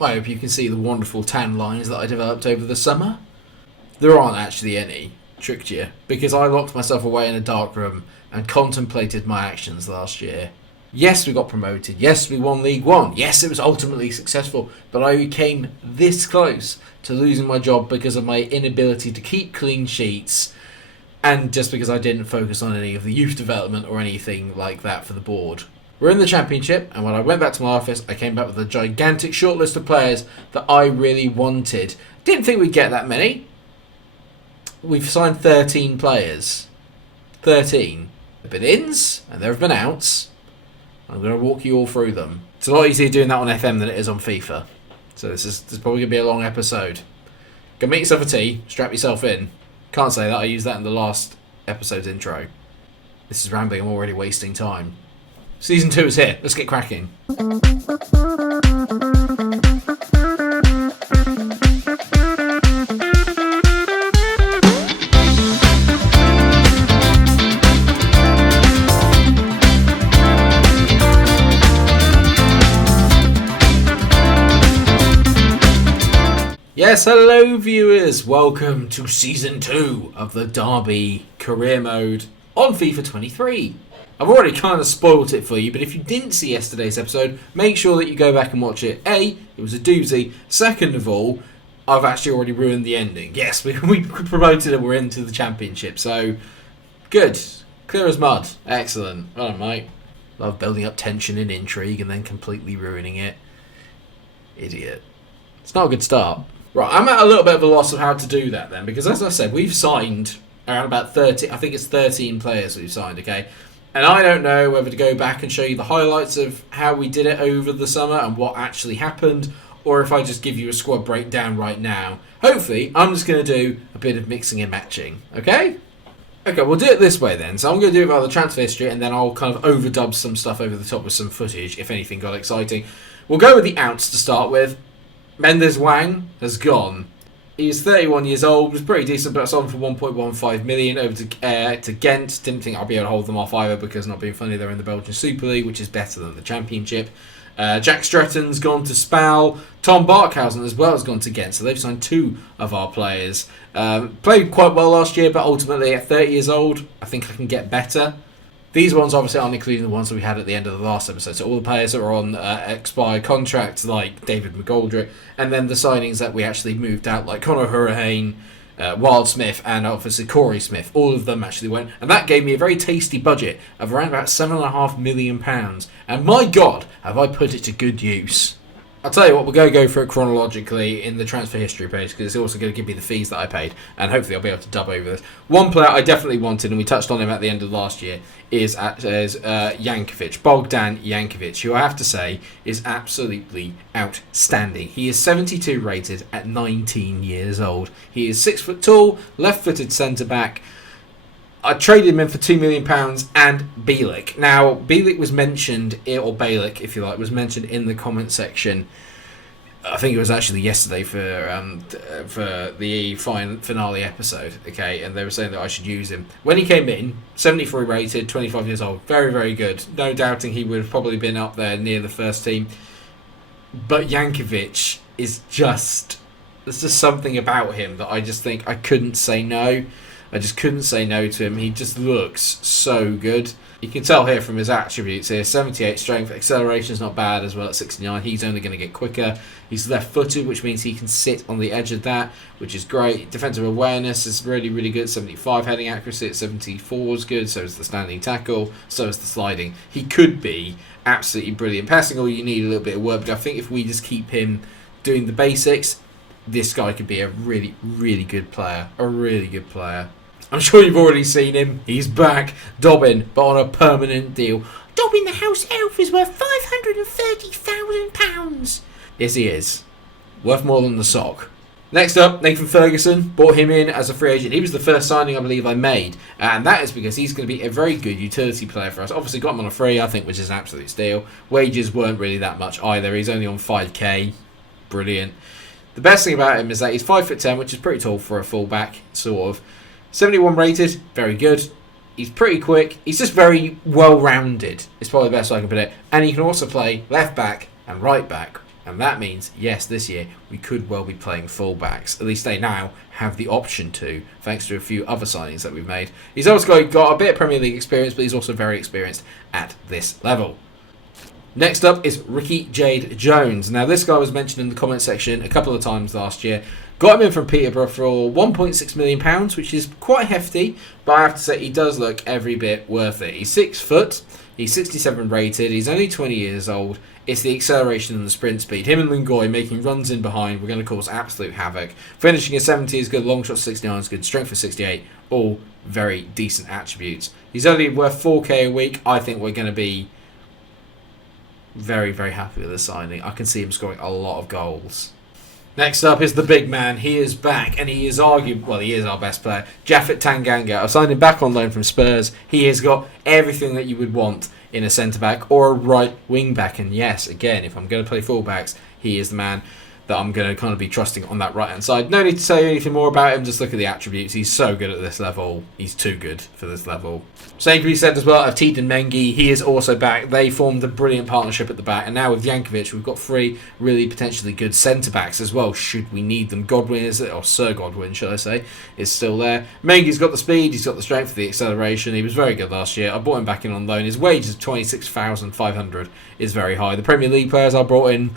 I hope you can see the wonderful tan lines that I developed over the summer. There aren't actually any, tricked you, because I locked myself away in a dark room and contemplated my actions last year. Yes, we got promoted. Yes, we won League One. Yes, it was ultimately successful, but I came this close to losing my job because of my inability to keep clean sheets, and just because I didn't focus on any of the youth development or anything like that for the board. We're in the Championship, and when I went back to my office, I came back with a gigantic shortlist of players that I really wanted. Didn't think we'd get that many. We've signed 13 players. 13. There have been ins, and there have been outs. I'm going to walk you all through them. It's a lot easier doing that on FM than it is on FIFA. So this is probably going to be a long episode. Go make yourself a tea, strap yourself in. Can't say that, I used that in the last episode's intro. This is rambling, I'm already wasting time. Season 2 is here. Let's get cracking. Yes, hello viewers. Welcome to Season 2 of the Derby Career Mode on FIFA 23. I've already kind of spoilt it for you, but if you didn't see yesterday's episode, make sure that you go back and watch it. A, it was a doozy. Second of all, I've actually already ruined the ending. Yes, we promoted and we're into the Championship, so good. Clear as mud. Excellent. Well done, mate. Love building up tension and intrigue and then completely ruining it. Idiot. It's not a good start. Right, I'm at a little bit of a loss of how to do that then, because as I said, we've signed around about 30, I think it's 13 players we've signed, okay? And I don't know whether to go back and show you the highlights of how we did it over the summer and what actually happened, or if I just give you a squad breakdown right now. Hopefully, I'm just going to do a bit of mixing and matching, okay? Okay, we'll do it this way then. So I'm going to do it via the transfer history, and then I'll kind of overdub some stuff over the top with some footage, if anything got exciting. We'll go with the outs to start with. Mendes Wang has gone. He's 31 years old, was pretty decent, but it's on for 1.15 million over to Ghent. Didn't think I'd be able to hold them off either because, not being funny, they're in the Belgian Super League, which is better than the Championship. Jack Stretton's gone to Spal. Tom Barkhausen as well has gone to Ghent, so they've signed 2 of our players. Played quite well last year, but ultimately at 30 years old, I think I can get better. These ones obviously aren't including the ones that we had at the end of the last episode. So all the players that are on expired contracts, like David McGoldrick, and then the signings that we actually moved out, like Conor Hurricane, Wild Smith, and obviously Corey Smith. All of them actually went. And that gave me a very tasty budget of around about £7.5 million. And my God, have I put it to good use. I'll tell you what, we're going to go through it chronologically in the transfer history page because it's also going to give me the fees that I paid, and hopefully I'll be able to dub over this. One player I definitely wanted, and we touched on him at the end of last year, is Jankovic, Bogdan Jankovic, who I have to say is absolutely outstanding. He is 72 rated at 19 years old. He is 6 foot tall, left-footed centre-back. I traded him in for £2 million and Bielik. Now, Bielik was mentioned, or Bielik, if you like, was mentioned in the comment section. I think it was actually yesterday for the finale episode, okay? And they were saying that I should use him. When he came in, 73 rated, 25 years old, very, very good. No doubting he would have probably been up there near the first team. But Jankovic is just... There's just something about him that I just think I couldn't say no. I just couldn't say no to him. He just looks so good. You can tell here from his attributes here. 78 strength. Acceleration's not bad as well at 69. He's only going to get quicker. He's left-footed, which means he can sit on the edge of that, which is great. Defensive awareness is really, really good. 75 heading accuracy at 74 is good. So is the standing tackle. So is the sliding. He could be absolutely brilliant. Passing, all you need a little bit of work. But I think if we just keep him doing the basics, this guy could be a really, really good player. A really good player. I'm sure you've already seen him. He's back. Dobbin, but on a permanent deal. Dobbin the house elf is worth £530,000. Yes, he is. Worth more than the sock. Next up, Nathan Ferguson. Bought him in as a free agent. He was the first signing I believe I made. And that is because he's going to be a very good utility player for us. Obviously got him on a free, I think, which is an absolute steal. Wages weren't really that much either. He's only on 5k. Brilliant. The best thing about him is that he's 5'10", which is pretty tall for a fullback, sort of. 71 rated, very good. He's pretty quick. He's just very well-rounded. It's probably the best way I can put it. And he can also play left back and right back. And that means, yes, this year we could well be playing fullbacks. At least they now have the option to, thanks to a few other signings that we've made. He's also got a bit of Premier League experience, but he's also very experienced at this level. Next up is Ricky Jade Jones. Now, this guy was mentioned in the comment section a couple of times last year. Got him in from Peterborough for £1.6 million, which is quite hefty, but I have to say he does look every bit worth it. He's 6 foot, he's 67 rated, he's only 20 years old. It's the acceleration and the sprint speed. Him and Lungoy making runs in behind, we're going to cause absolute havoc. Finishing at 70 is good, long shot 69 is good, strength for 68, all very decent attributes. He's only worth 4k a week. I think we're going to be very, very happy with the signing. I can see him scoring a lot of goals. Next up is the big man. He is back, and he is he is our best player. Japhet Tanganga. I've signed him back on loan from Spurs. He has got everything that you would want in a centre-back or a right wing-back. And yes, again, if I'm going to play full-backs, he is the man that I'm going to kind of be trusting on that right-hand side. No need to say anything more about him. Just look at the attributes. He's so good at this level. He's too good for this level. Same can be said as well of Teden Mengi. He is also back. They formed a brilliant partnership at the back. And now with Jankovic, we've got 3 really potentially good centre-backs as well, should we need them. Godwin, or Sir Godwin, should I say, is still there. Mengi's got the speed. He's got the strength, the acceleration. He was very good last year. I brought him back in on loan. His wage is 26,500 is very high. The Premier League players I brought in,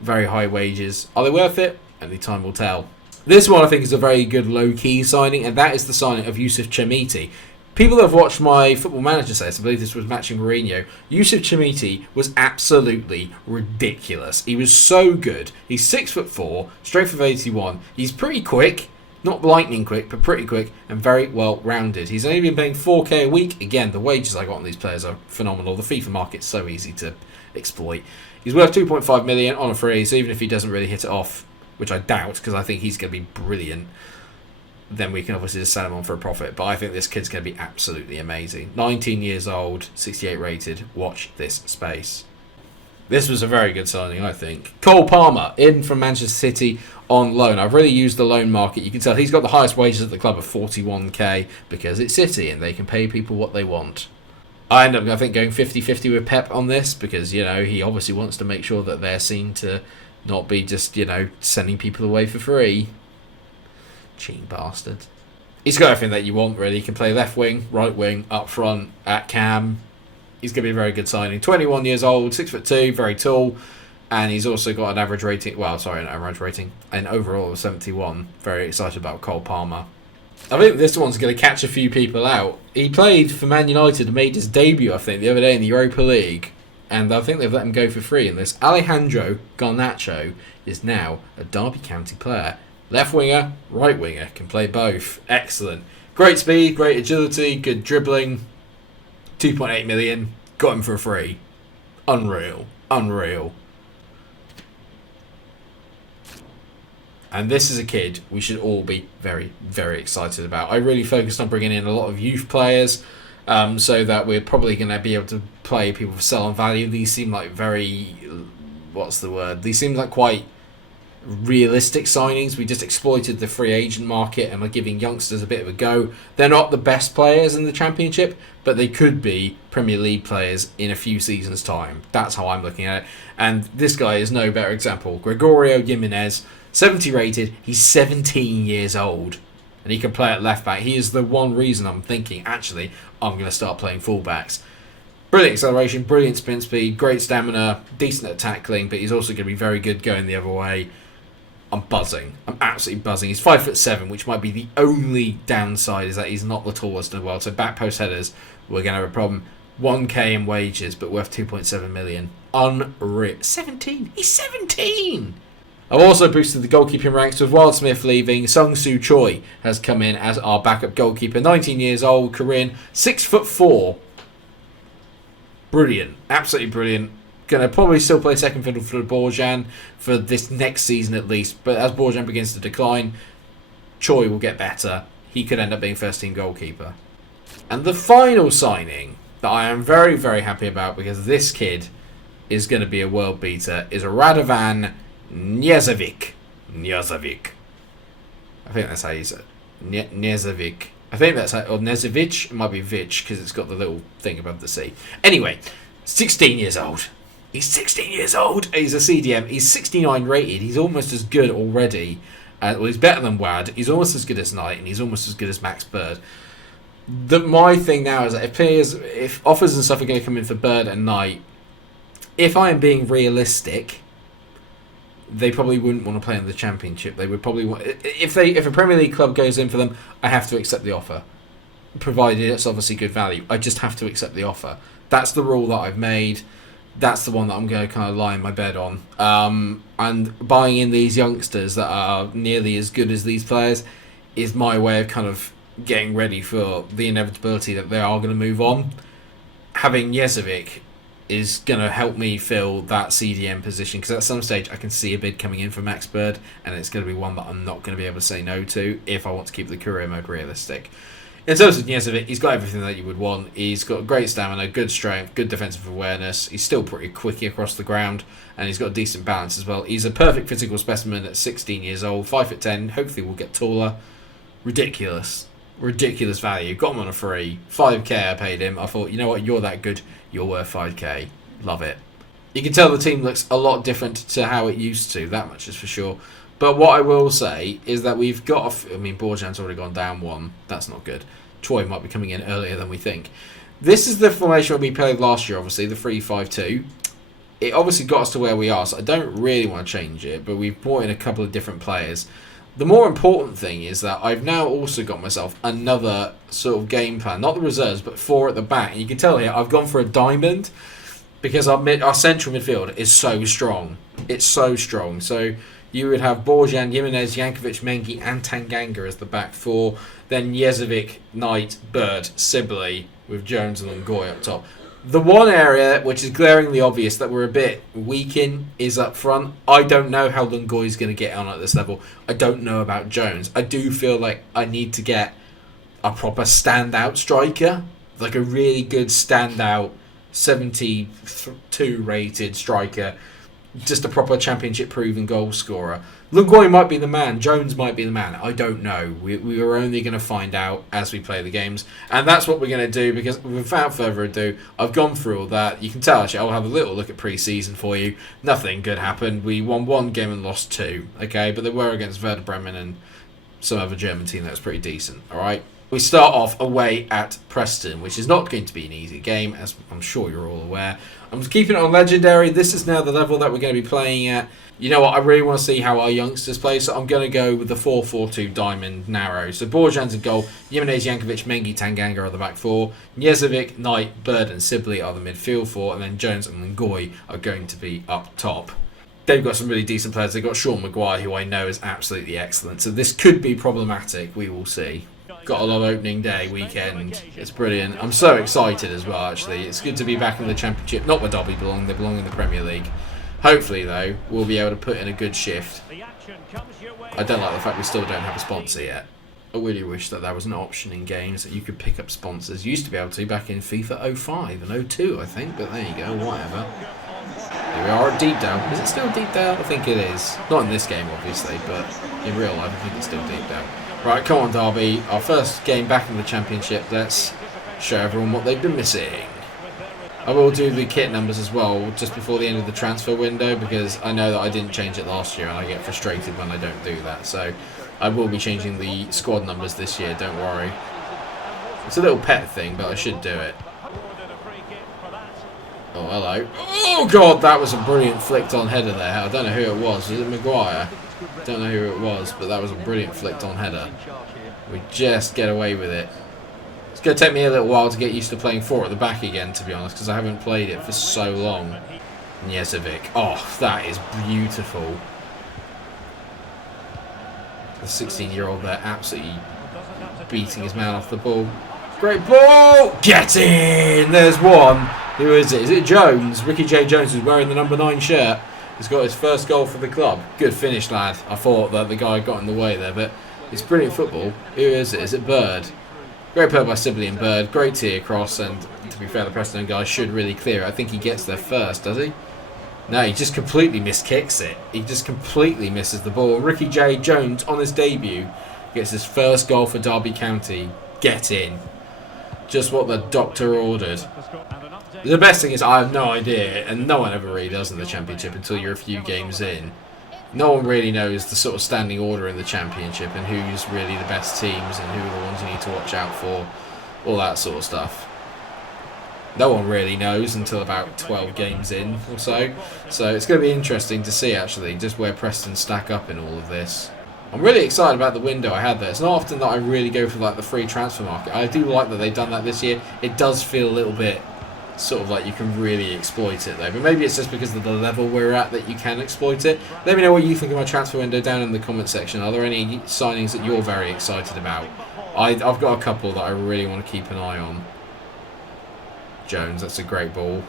very high wages. Are they worth it? Only time will tell. This one I think is a very good low-key signing, and that is the signing of Yusuf Chamiti. People that have watched my Football Manager sets, I believe this was matching Mourinho, Yusuf Chamiti was absolutely ridiculous. He was so good. He's 6'4", strength of 81. He's pretty quick. Not lightning quick, but pretty quick and very well rounded. He's only been paying 4k a week. Again, the wages I got on these players are phenomenal. The FIFA market's so easy to exploit. He's worth 2.5 million on a free, so even if he doesn't really hit it off, which I doubt, because I think he's going to be brilliant, then we can obviously just sell him on for a profit. But I think this kid's going to be absolutely amazing. 19 years old, 68 rated. Watch this space. This was a very good signing, I think. Cole Palmer, in from Manchester City on loan. I've really used the loan market. You can tell he's got the highest wages at the club of 41k because it's City and they can pay people what they want. I end up, I think, going 50-50 with Pep on this because, you know, he obviously wants to make sure that they're seen to not be just, you know, sending people away for free. Cheating bastard. He's got everything that you want, really. He can play left wing, right wing, up front, at cam. He's going to be a very good signing. 21 years old, 6'2", very tall. And he's also got an average rating, an overall of 71. Very excited about Cole Palmer. I think this one's going to catch a few people out. He played for Man United and made his debut, I think, the other day in the Europa League. And I think they've let him go for free in this. Alejandro Garnacho is now a Derby County player. Left winger, right winger, can play both. Excellent. Great speed, great agility, good dribbling. 2.8 million. Got him for free. Unreal. Unreal. And this is a kid we should all be very, very excited about. I really focused on bringing in a lot of youth players so that we're probably going to be able to play people for sell on value. These seem like very... These seem like quite realistic signings. We just exploited the free agent market and we're giving youngsters a bit of a go. They're not the best players in the Championship, but they could be Premier League players in a few seasons' time. That's how I'm looking at it. And this guy is no better example. Gregorio Jimenez, 70 rated, he's 17 years old. And he can play at left back. He is the one reason I'm thinking, actually, I'm going to start playing fullbacks. Brilliant acceleration, brilliant sprint speed, great stamina, decent at tackling, but he's also going to be very good going the other way. I'm buzzing. I'm absolutely buzzing. He's 5'7", which might be the only downside, is that he's not the tallest in the world. So back post headers, we're going to have a problem. 1k in wages, but worth 2.7 million. Unreal. 17! He's 17! I've also boosted the goalkeeping ranks with Wildsmith leaving. Sung Soo Choi has come in as our backup goalkeeper. 19 years old, Korean, 6'4". Brilliant. Absolutely brilliant. Going to probably still play second fiddle for Borjan for this next season at least. But as Borjan begins to decline, Choi will get better. He could end up being first team goalkeeper. And the final signing that I am very, very happy about, because this kid is going to be a world beater, is Radovan Njezovic. I think that's how you say it. Njezovic. I think that's how, or Nezovic. It might be Vic because it's got the little thing above the C. Anyway, 16 years old. He's 16 years old. He's a CDM. He's 69 rated. He's almost as good already. Well, he's better than Wad. He's almost as good as Knight, and he's almost as good as Max Bird. My thing now is that if offers and stuff are going to come in for Bird and Knight, if I am being realistic, they probably wouldn't want to play in the Championship. They would probably want if a Premier League club goes in for them, I have to accept the offer, provided it's obviously good value. I just have to accept the offer. That's the rule that I've made. That's the one that I'm going to kind of lie in my bed on. And buying in these youngsters that are nearly as good as these players is my way of kind of getting ready for the inevitability that they are going to move on. Having Jezovic is going to help me fill that CDM position, because at some stage I can see a bid coming in for Max Bird, and it's going to be one that I'm not going to be able to say no to if I want to keep the career mode realistic. In terms of Jezovic, he's got everything that you would want. He's got great stamina, good strength, good defensive awareness. He's still pretty quick across the ground, and he's got a decent balance as well. He's a perfect physical specimen at 16 years old, 5'10". Hopefully will get taller. Ridiculous value. Got him on a free. 5k I paid him. I thought, you know what, you're that good, you're worth 5k. Love it. You can tell the team looks a lot different to how it used to, that much is for sure. But what I will say is that we've got... Borjan's already gone down one. That's not good. Troy might be coming in earlier than we think. This is the formation we played last year, obviously, the 3-5-2. It obviously got us to where we are, so I don't really want to change it, but we've brought in a couple of different players. The more important thing is that I've now also got myself another sort of game plan. Not the reserves, but 4 at the back. And you can tell here, I've gone for a diamond because our central midfield is so strong. It's so strong. So you would have Borjan, Jimenez, Jankovic, Mengi, and Tanganga as the back 4. Then Jezovic, Knight, Bird, Sibley, with Jones and Ngoy up top. The one area which is glaringly obvious that we're a bit weak in is up front. I don't know how Ngoy is going to get on at this level. I don't know about Jones. I do feel like I need to get a proper standout striker, like a really good standout 72 rated striker, just a proper Championship proven goal scorer. Ngoy might be the man, Jones might be the man, I don't know. We are only going to find out as we play the games, and that's what we're going to do, because without further ado, I've gone through all that. You can tell, actually, I'll have a little look at pre-season for you. Nothing good happened. We won 1 game and lost 2, okay, but they were against Werder Bremen and some other German team that was pretty decent, alright? We start off away at Preston, which is not going to be an easy game, as I'm sure you're all aware. I'm keeping it on Legendary. This is now the level that we're going to be playing at. You know what, I really want to see how our youngsters play, so I'm going to go with the 4-4-2 diamond narrow. So Borjan's in goal, Jimenez, Jankovic, Mengi, Tanganga are the back 4, Jezovic, Knight, Bird and Sibley are the midfield 4, and then Jones and Ngoy are going to be up top. They've got some really decent players. They've got Sean Maguire, who I know is absolutely excellent, so this could be problematic, we will see. Got a lot of opening day weekend. It's brilliant. I'm so excited as well, actually. It's good to be back in the Championship. Not where Derby belong, they belong in the Premier League. Hopefully, though, we'll be able to put in a good shift. I don't like the fact we still don't have a sponsor yet. I really wish that there was an option in games that you could pick up sponsors. You used to be able to back in FIFA 05 and 02, I think, but there you go, whatever. Here we are at Deepdale. Is it still Deepdale? I think it is. Not in this game, obviously, but in real life, I think it's still Deepdale. Right, come on, Derby. Our first game back in the Championship. Let's show everyone what they've been missing. I will do the kit numbers as well just before the end of the transfer window, because I know that I didn't change it last year and I get frustrated when I don't do that. So I will be changing the squad numbers this year, don't worry. It's a little pet thing, but I should do it. Oh, hello. Oh, God, that was a brilliant flicked on header there. I don't know who it was. Was it Maguire? Don't know who it was, but that was a brilliant flicked on header. We just get away with it. It's going to take me a little while to get used to playing 4 at the back again, to be honest, because I haven't played it for so long. Jezovic. Oh, that is beautiful. The 16-year-old there absolutely beating his man off the ball. Great ball! Get in! There's one. Who is it? Is it Jones? Ricky J. Jones, who's wearing the number 9 shirt. He's got his first goal for the club. Good finish, lad. I thought that the guy got in the way there, but it's brilliant football. Who is it? Is it Bird? Great play by Sibley and Bird. Great tee across, and to be fair, the Preston guy should really clear it. I think he gets there first, does he? No, he just completely miskicks it. He just completely misses the ball. Ricky J. Jones, on his debut, gets his first goal for Derby County. Get in. Just what the doctor ordered. The best thing is I have no idea, and no one ever really does in the Championship until you're a few games in. No one really knows the sort of standing order in the Championship and who's really the best teams and who are the ones you need to watch out for, all that sort of stuff. No one really knows until about 12 games in or so. So it's going to be interesting to see, actually, just where Preston stack up in all of this. I'm really excited about the window I had there. It's not often that I really go for like the free transfer market. I do like that they've done that this year. It does feel a little bit sort of like you can really exploit it though. But maybe it's just because of the level we're at that you can exploit it. Let me know what you think of my transfer window down in the comment section. Are there any signings that you're very excited about? I've got a couple that I really want to keep an eye on. Jones, that's a great ball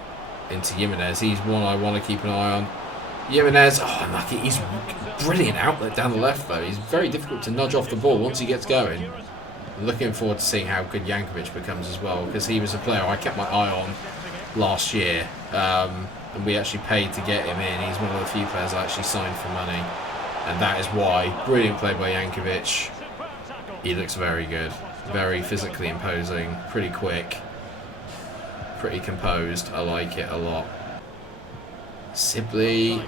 into Jimenez. He's one I want to keep an eye on. Jimenez, oh unlucky, he's brilliant outlet down the left though. He's very difficult to nudge off the ball once he gets going. I'm looking forward to seeing how good Jankovic becomes as well, because he was a player I kept my eye on last year, and we actually paid to get him in. He's one of the few players I actually signed for money, and that is why. Brilliant play by Jankovic. He looks very good, very physically imposing, pretty quick, pretty composed. I like it a lot. Sibley,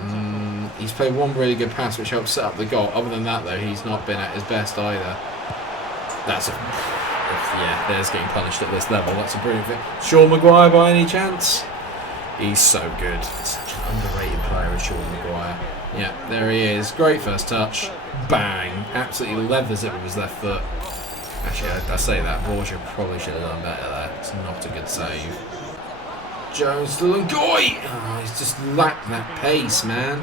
he's played one really good pass which helps set up the goal. Other than that though, he's not been at his best either. That's a... yeah, there's getting punished at this level. That's a brilliant thing. Sean Maguire by any chance? He's so good. Such an underrated player as Sean Maguire. Yeah, there he is. Great first touch. Bang. Absolutely leathers it with his left foot. Actually, I say that. Borgia probably should have done better there. It's not a good save. Jones to Ngoy. Oh, he's just lacked that pace, man.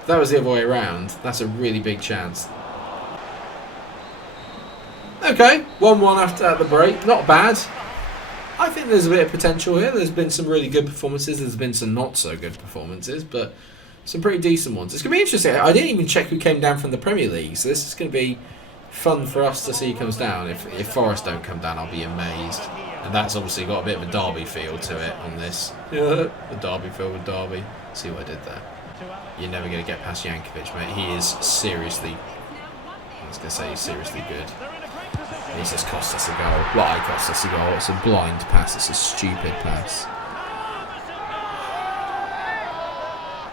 If that was the other way around, that's a really big chance. Okay, 1-1 after the break. Not bad. I think there's a bit of potential here. There's been some really good performances. There's been some not so good performances, but some pretty decent ones. It's going to be interesting. I didn't even check who came down from the Premier League, so this is going to be fun for us to see who comes down. If Forest don't come down, I'll be amazed. And that's obviously got a bit of a Derby feel to it on this. The Derby feel with Derby. See what I did there? You're never going to get past Jankovic, mate. He is seriously... I was going to say he's seriously good. He's just cost us a goal. Why cost us a goal? It's a blind pass. It's a stupid pass.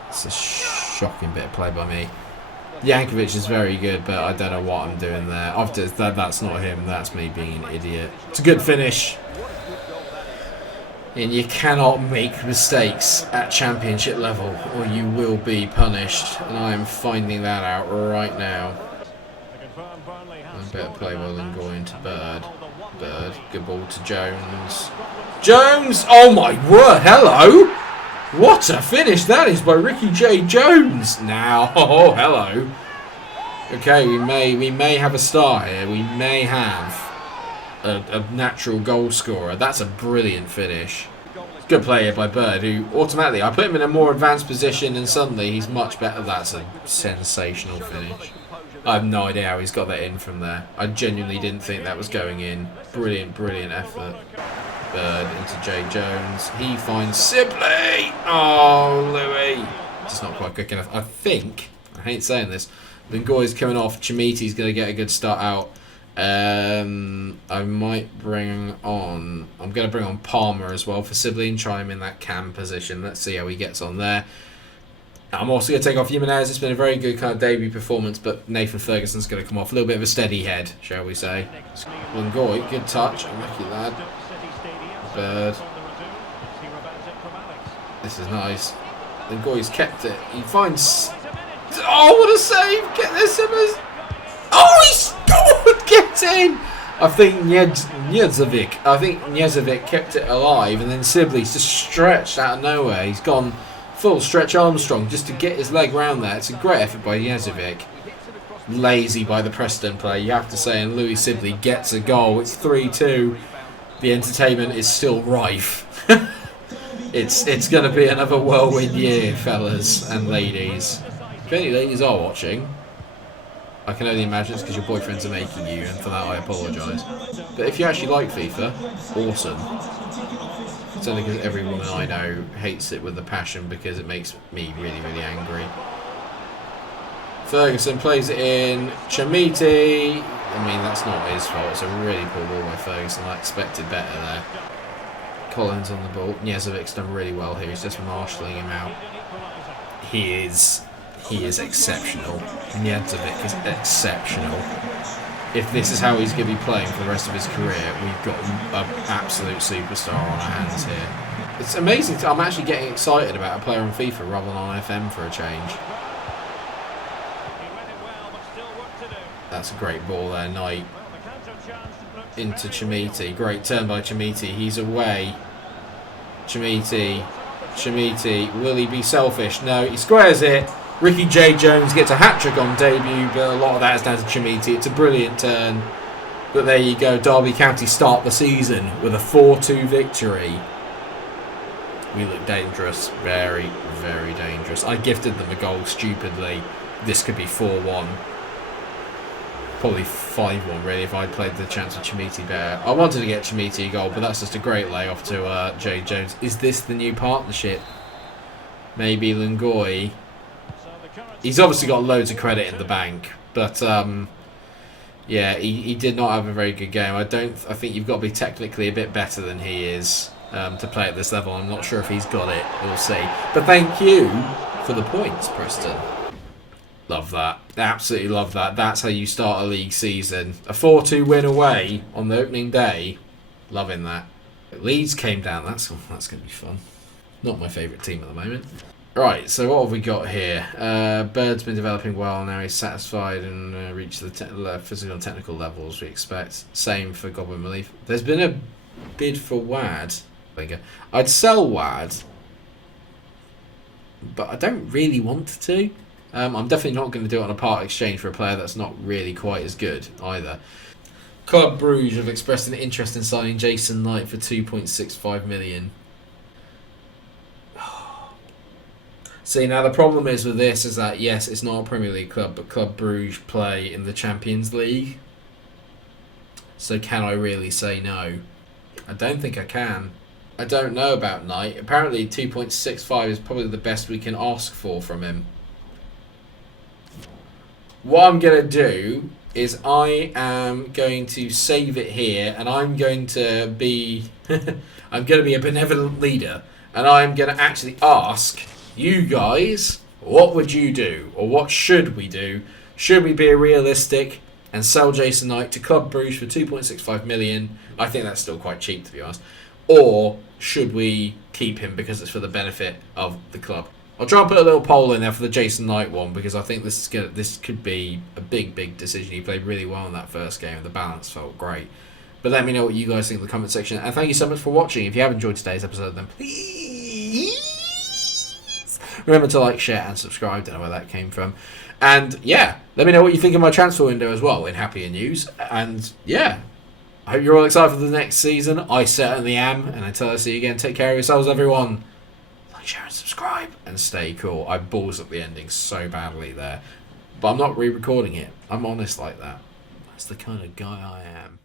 It's a shocking bit of play by me. Jankovic is very good, but I don't know what I'm doing there. That's not him. That's me being an idiot. It's a good finish. And you cannot make mistakes at championship level or you will be punished. And I am finding that out right now. A better play well than going to Bird. Bird, good ball to Jones. Jones! Oh my word, hello! What a finish that is by Ricky J. Jones. Now, oh hello. Okay, we may have a star here. We may have a natural goal scorer. That's a brilliant finish. Good play here by Bird, who automatically, I put him in a more advanced position and suddenly he's much better. That's a sensational finish. I have no idea how he's got that in from there. I genuinely didn't think that was going in. Brilliant, brilliant effort. Bird into J. Jones. He finds Sibley. Oh, Louis. Just not quite quick enough. I think, I hate saying this, Ngoy's coming off. Chimiti's going to get a good start out. I might bring on... I'm going to bring on Palmer as well for Sibley and try him in that cam position. Let's see how he gets on there. I'm also going to take off Jimenez. It's been a very good kind of debut performance, but Nathan Ferguson's going to come off. A little bit of a steady head, shall we say. Ngoy, good touch. Lucky lad. Bird. This is nice. Ngoy's kept it. He finds... Oh, what a save! Get this, Simmers! Oh, he scored! Get in! I think Njezovic kept it alive, and then Sibley's just stretched out of nowhere. He's gone full stretch Armstrong just to get his leg round there. It's a great effort by Njezovic. Lazy by the Preston player, you have to say, and Louis Sibley gets a goal. It's 3-2. The entertainment is still rife. It's going to be another whirlwind year, fellas and ladies. If any ladies are watching, I can only imagine it's because your boyfriends are making you, and for that I apologise. But if you actually like FIFA, awesome. It's only because every woman I know hates it with a passion because it makes me really, really angry. Ferguson plays it in. Chamiti. I mean, that's not his fault. It's a really poor ball by Ferguson. I expected better there. Collins on the ball. Niezovic's done really well here. He's just marshalling him out. He is exceptional. Niedzovic is exceptional. If this is how he's going to be playing for the rest of his career, we've got an absolute superstar on our hands here. It's amazing. I'm actually getting excited about a player on FIFA rather than on FM for a change. That's a great ball there, Knight. Into Chamiti. Great turn by Chamiti. He's away. Chamiti. Will he be selfish? No, he squares it. Ricky J. Jones gets a hat-trick on debut, but a lot of that is down to Chamiti. It's a brilliant turn. But there you go. Derby County start the season with a 4-2 victory. We look dangerous. Very, very dangerous. I gifted them a goal stupidly. This could be 4-1. Probably 5-1 really if I'd played the chance of Chamiti better. I wanted to get Chamiti a goal, but that's just a great layoff to J. Jones. Is this the new partnership? Maybe Lungoy. He's obviously got loads of credit in the bank, but yeah, he did not have a very good game. I think you've got to be technically a bit better than he is to play at this level. I'm not sure if he's got it. We'll see. But thank you for the points, Preston. Love that. Absolutely love that. That's how you start a league season. A 4-2 win away on the opening day. Loving that. Leeds came down. That's going to be fun. Not my favourite team at the moment. Right, so what have we got here? Bird's been developing well. Now he's satisfied and reached the physical and technical levels we expect. Same for Godwin Relief. There's been a bid for Wad. I'd sell Wad, but I don't really want to. I'm definitely not going to do it on a part exchange for a player that's not really quite as good either. Club Brugge have expressed an interest in signing Jason Knight for 2.65 million. See, now the problem is with this is that, yes, it's not a Premier League club, but Club Brugge play in the Champions League. So can I really say no? I don't think I can. I don't know about Knight. Apparently 2.65 is probably the best we can ask for from him. What I'm going to do is I am going to save it here, and I'm going to be I'm going to be a benevolent leader, and I'm going to actually ask you guys, what would you do, or what should we do? Should we be realistic and sell Jason Knight to Club Brugge for 2.65 million? I think that's still quite cheap, to be honest. Or should we keep him because it's for the benefit of the club? I'll try and put a little poll in there for the Jason Knight one, because I think this could be a big decision. He played really well in that first game. The balance felt great. But let me know what you guys think in the comment section. And thank you so much for watching. If you have enjoyed today's episode, then please remember to like, share, and subscribe. Don't know where that came from. And yeah, let me know what you think of my transfer window as well in happier news. And yeah, I hope you're all excited for the next season. I certainly am. And until I see you again, take care of yourselves, everyone. Like, share, and subscribe, and stay cool. I balls up the ending so badly there, but I'm not re-recording it. I'm honest like that. That's the kind of guy I am.